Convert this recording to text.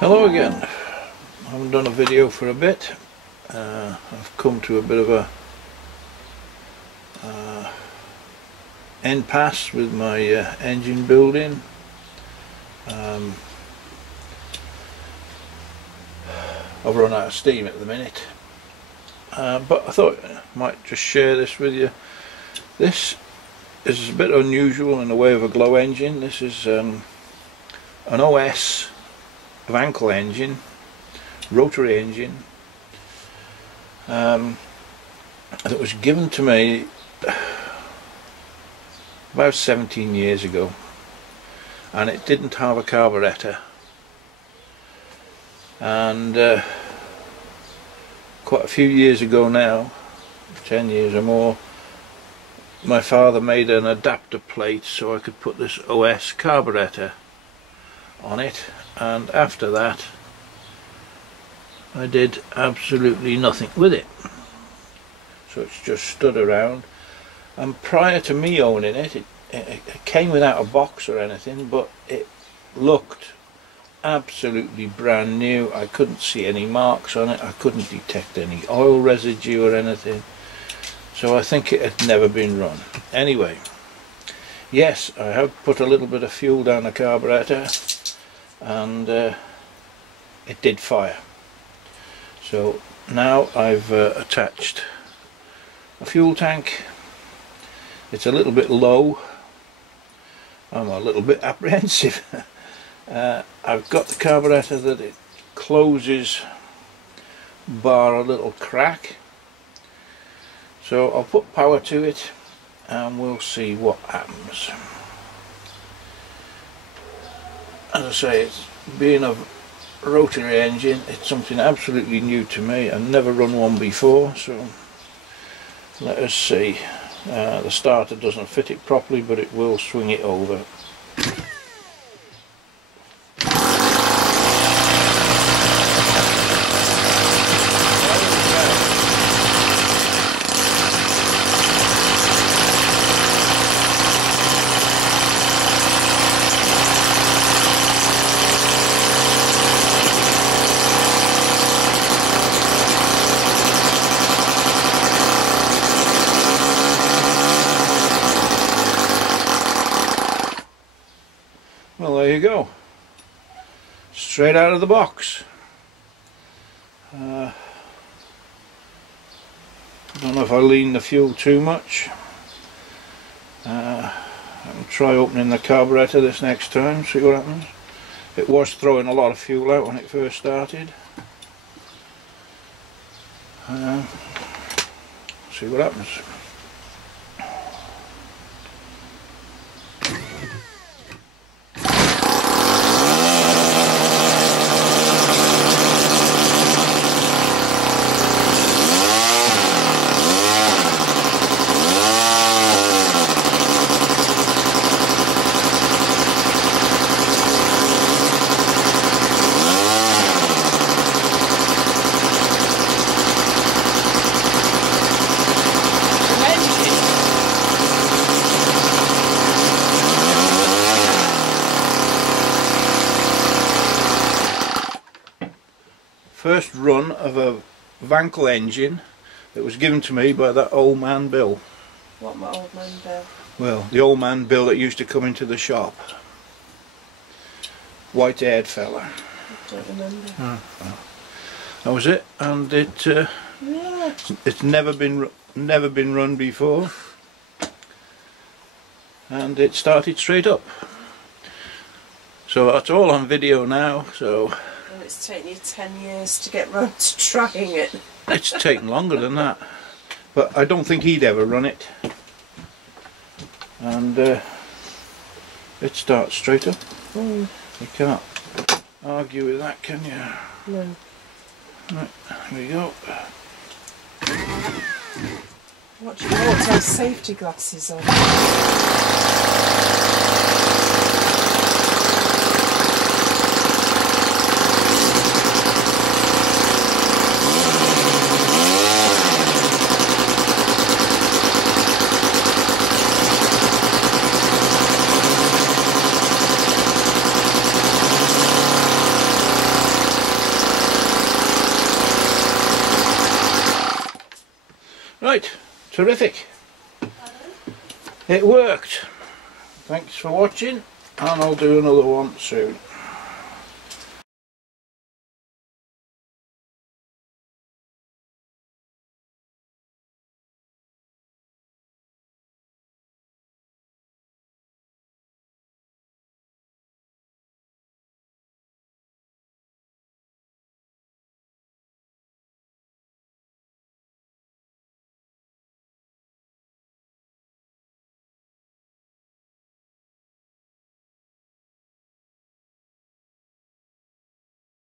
Hello again. I haven't done a video for a bit. I've come to a bit of a impasse with my engine building. I've run out of steam at the minute, but I thought I might just share this with you. This is a bit unusual in the way of a glow engine. This is an OS Wankel engine, rotary engine, that was given to me about 17 years ago, and it didn't have a carburetor, and quite a few years ago now, 10 years or more, my father made an adapter plate so I could put this OS carburetor on it, and after that I did absolutely nothing with it. So it's just stood around, and prior to me owning it, it came without a box or anything, but it looked absolutely brand new. I couldn't see any marks on it, I couldn't detect any oil residue or anything, so I think it had never been run. Anyway, yes, I have put a little bit of fuel down the carburetor, and it did fire. So now I've attached a fuel tank. It's a little bit low. I'm a little bit apprehensive. I've got the carburetor that it closes bar a little crack, so I'll put power to it and we'll see what happens. As I say, it's being a rotary engine, it's something absolutely new to me. I've never run one before, so let us see. The starter doesn't fit it properly, but it will swing it over. Well, there you go, straight out of the box. I don't know if I lean the fuel too much. I'll try opening the carburetor this next time, see what happens. It was throwing a lot of fuel out when it first started. See what happens. First run of a Wankel engine that was given to me by that old man Bill. What, my old man Bill? Well, the old man Bill that used to come into the shop. White-haired fella. I don't remember. Oh, well. That was it, and it's never been run before, and it started straight up. So that's all on video now. So. And it's taken you 10 years to get round to trying it. It's taken longer than that, but I don't think he'd ever run it. And it starts straight up. You can't argue with that, can you? No. Right, here we go. Watch your auto safety glasses on. terrific. It worked. Thanks for watching, and I'll do another one soon.